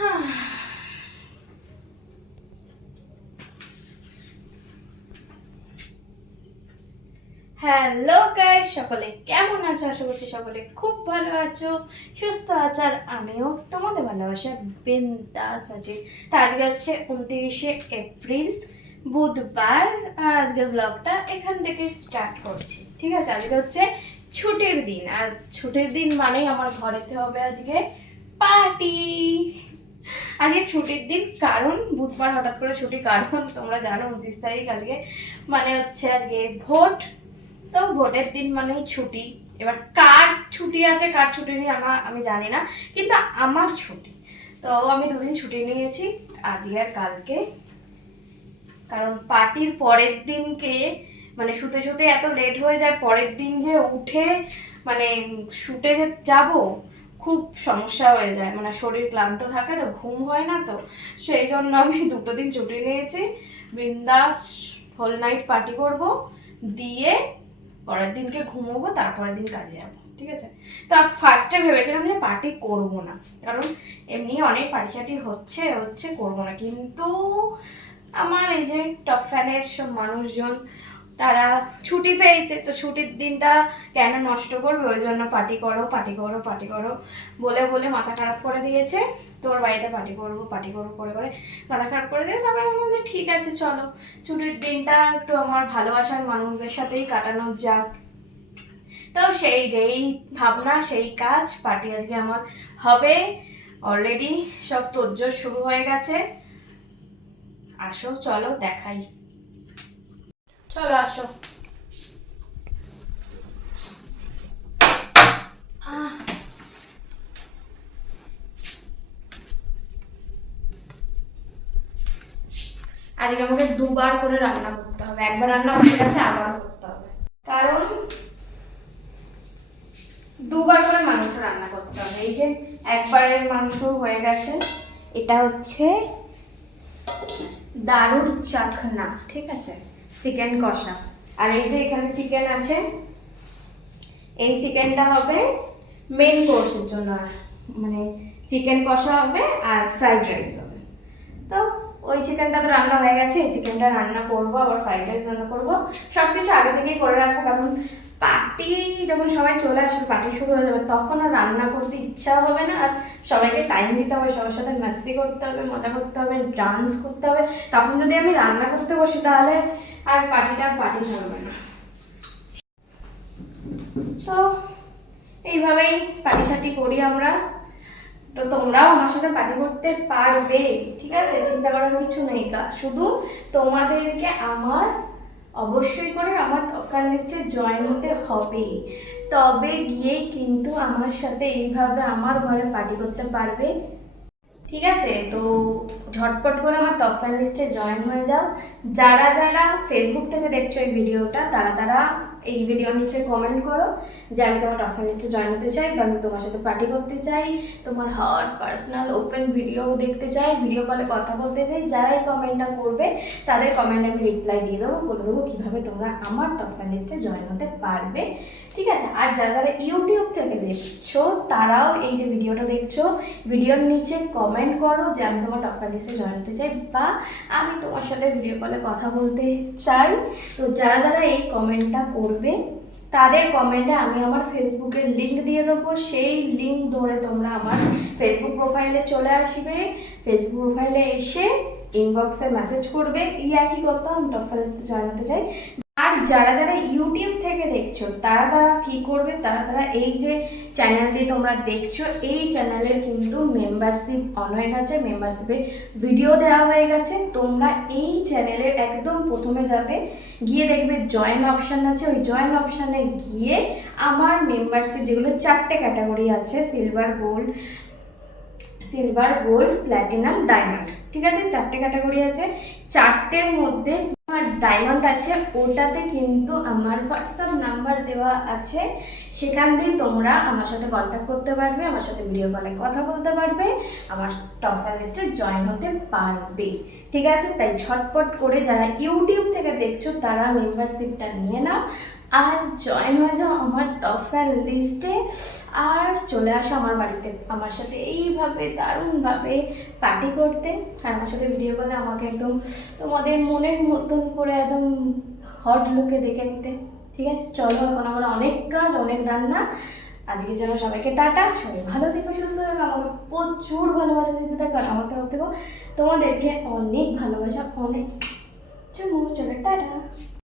Hello guys, সকলে কেমন আছো? আশা করছি সকলে খুব ভালো আছো, সুস্থ আছো, আর আমিও তোমাদের ভালোবাসা বিন্দাস আছি। তো আজকে হচ্ছে 29শে এপ্রিল, বুধবার। আর আজকের ব্লগটা এখান থেকে স্টার্ট করছি। ঠিক আছে, আজকে হচ্ছে ছুটির দিন, আর ছুটির দিন মানেই আমার ঘরেতে হবে আজকে পার্টি। আজকে ছুটির দিন, কারণ বুধবার হঠাৎ করে ছুটি, কারণ তোমরা জানো 29 তারিখ আজকে, মানে হচ্ছে আজকে ভোট। তো ভোটের দিন মানেই ছুটি। এবার কার ছুটি আছে কার ছুটি নেই আমি জানি না, কিন্তু আমার ছুটি। তো আমি 2 দিন ছুটি নিয়েছি, আজকে আর কালকে। কারণ পার্টির পরের দিনকে মানে শুতে শুতে এত লেট হয়ে যায়, পরের দিন যে উঠে মানে শুতে যে যাব খুব সমস্যা হয়ে যায়, মানে শরীর ক্লান্ত থাকে তো, ঘুম হয় না। তো সেই জন্য আমি 2 দিন ছুটি নিয়েছি, বিন্দাস হোল নাইট পার্টি করব, দিয়ে পরের দিনকে ঘুমোবো, তারপরের দিন কাজে যাবো। ঠিক আছে, তা ফার্স্টে ভেবেছিলাম যে পার্টি করবো না, কারণ এমনি অনেক পার্টি শার্টি হচ্ছে করবো না, কিন্তু আমার এই যে টপ ফ্যানের সব মানুষজন তারা ছুটি পেয়েছে, তো ছুটির দিনটা কেন নষ্ট করবে, ওই জন্য পার্টি করো পার্টি করো পার্টি করো বলে বলে মাথা খারাপ করে দিয়েছে। তোর বাড়িতে পার্টি করবো করে করে মাথা খারাপ করে দিয়েছে। তারপরে বললাম যে ঠিক আছে চলো, ছুটির দিনটা একটু আমার ভালোবাসার মানুষদের সাথেই কাটানো যাক। তো সেই যেই ভাবনা সেই কাজ, পার্টি আজকে আমার হবে। অলরেডি সব তোড়জোড় শুরু হয়ে গেছে। আসো চলো দেখাই, চলো আসো। আজকে আমাকে 2বার করে রান্না করতে হবে, একবার রান্না হয়ে গেছে আবার করতে হবে, কারণ 2বার করে মাংস রান্না করতে হবে। এই যে একবারের মাংস হয়ে গেছে, এটা হচ্ছে দারুর চাখনা, ঠিক আছে, চিকেন কষা। আর এই যে এখানে চিকেন আছে, এই চিকেনটা হবে মেন কোর্সের জন্য, মানে চিকেন কষা হবে আর ফ্রাইড রাইস হবে। তো ওই চিকেনটা তো রান্না হয়ে গেছে, এই চিকেনটা রান্না করবো, আবার ফ্রাইড রাইস রান্না করবো, সব কিছু আগে থেকেই করে রাখবো। কারণ পার্টি যখন সবাই চলে আসবে, পার্টি শুরু হয়ে যাবে, তখন আর রান্না করতে ইচ্ছা হবে না, আর সবাইকে টাইম দিতে হবে, সবার সাথে মাস্তি করতে হবে, মজা করতে হবে, ডান্স করতে হবে। তখন যদি আমি রান্না করতে বসি তাহলে আর পার্টি থাকবে না। তো এইভাবেই পার্টি সার্টি করি আমরা। তো তোমরাও আমার সাথে পার্টি করতে পারবে, ঠিক আছে, চিন্তা করার কিছু নেই। শুধু তোমাদেরকে আমার অবশ্যই করে আমার ফ্যান লিস্টে জয়েন হতে হবে, তবে গিয়েই কিন্তু আমার সাথে এইভাবে আমার ঘরে পার্টি করতে পারবে। ঠিক আছে, তো ঝটপট করে আমার টপ ফ্যান লিস্টে জয়েন হয়ে যাও। যারা যারা ফেসবুক থেকে দেখছো এই ভিডিওটা, তারা তারা এই ভিডিওর নিচে কমেন্ট করো যে আমি তোমার টপ ফ্যান লিস্টে জয়েন হতে চাই, বা আমি তোমার সাথে পার্টি করতে চাই, তোমার হট পার্সোনাল ওপেন ভিডিও দেখতে চাই, ভিডিও কলে কথা বলতে চাই। যারা এই কমেন্টটা করবে তাদের কমেন্টে আমি রিপ্লাই দিয়ে দেবো, বলে দেবো কীভাবে তোমরা আমার টপ ফ্যান লিস্টে জয়েন হতে পারবে। ঠিক আছে, আর যারা যারা ইউটিউব থেকে দেখছো তারাও এই যে ভিডিওটা দেখছো, ভিডিওর নিচে কমেন্ট করো যে আমি তোমার টপ ফ্যান লিস্টে জয়েন হতে চাই, বা আমি তোমার সাথে ভিডিও কলে কথা বলতে চাই। তো যারা যারা এই কমেন্টটা করবে তাদের কমেন্টে আমি আমার ফেসবুকের লিঙ্ক দিয়ে দেবো, সেই লিঙ্ক ধরে তোমরা আমার ফেসবুক প্রোফাইলে চলে আসবে। ফেসবুক প্রোফাইলে এসে ইনবক্সে মেসেজ করবে, একই কথা, আমি টপ ফ্যান লিস্টে জয়েন হতে চাই। আর যারা যারা ইউটিউব থেকে দেখছো তারা তারা কী করবে, তারা তারা এই যে চ্যানেল দিয়ে তোমরা দেখছো, এই চ্যানেলের কিন্তু মেম্বারশিপ অন হয়ে গেছে, মেম্বারশিপে ভিডিও দেওয়া হয়ে গেছে। তোমরা এই চ্যানেলের একদম প্রথমে যাবে, গিয়ে দেখবে জয়েন অপশান আছে, ওই জয়েন অপশানে গিয়ে আমার মেম্বারশিপ যেগুলো 4টে ক্যাটাগরি আছে, সিলভার গোল্ড প্ল্যাটিনাম ডায়মন্ড, ঠিক আছে, 4টে ক্যাটাগরি আছে। 4টের মধ্যে আমার ডায়মন্ড আছে, ওটাতে কিন্তু আমার হোয়াটসঅ্যাপ নাম্বার দেওয়া আছে, সেখান দিয়ে তোমরা আমার সাথে কন্ট্যাক্ট করতে পারবে, আমার সাথে ভিডিও কলে কথা বলতে পারবে, আমার টপ 5 লিস্টে জয়েন হতে পারবে। ঠিক আছে, তাই ঝটপট করে যারা ইউটিউব থেকে দেখছো তারা মেম্বারশিপটা নিয়ে নাও আর জয়েন হয়ে যাও আমার টপ 5 লিস্টে। আর চলে আসো আমার বাড়িতে আমার সাথে এইভাবে দারুণভাবে পার্টি করতে, আর আমার সাথে ভিডিও কলে আমাকে একদম তোমাদের মনের মতন করে একদম হট লুকে দেখে নিতে। ঠিক আছে, চলো এখন আমার অনেক কাজ, অনেক রান্না। আজকে যেন সবাইকে টাটা, সবাই ভালো থেকো, সুস্থ থাকো, আমাকে প্রচুর ভালোবাসা দিতে থাকো, আর আমার তরফ থেকেও তোমাদেরকে অনেক ভালোবাসা, অনেক চলো টাটা।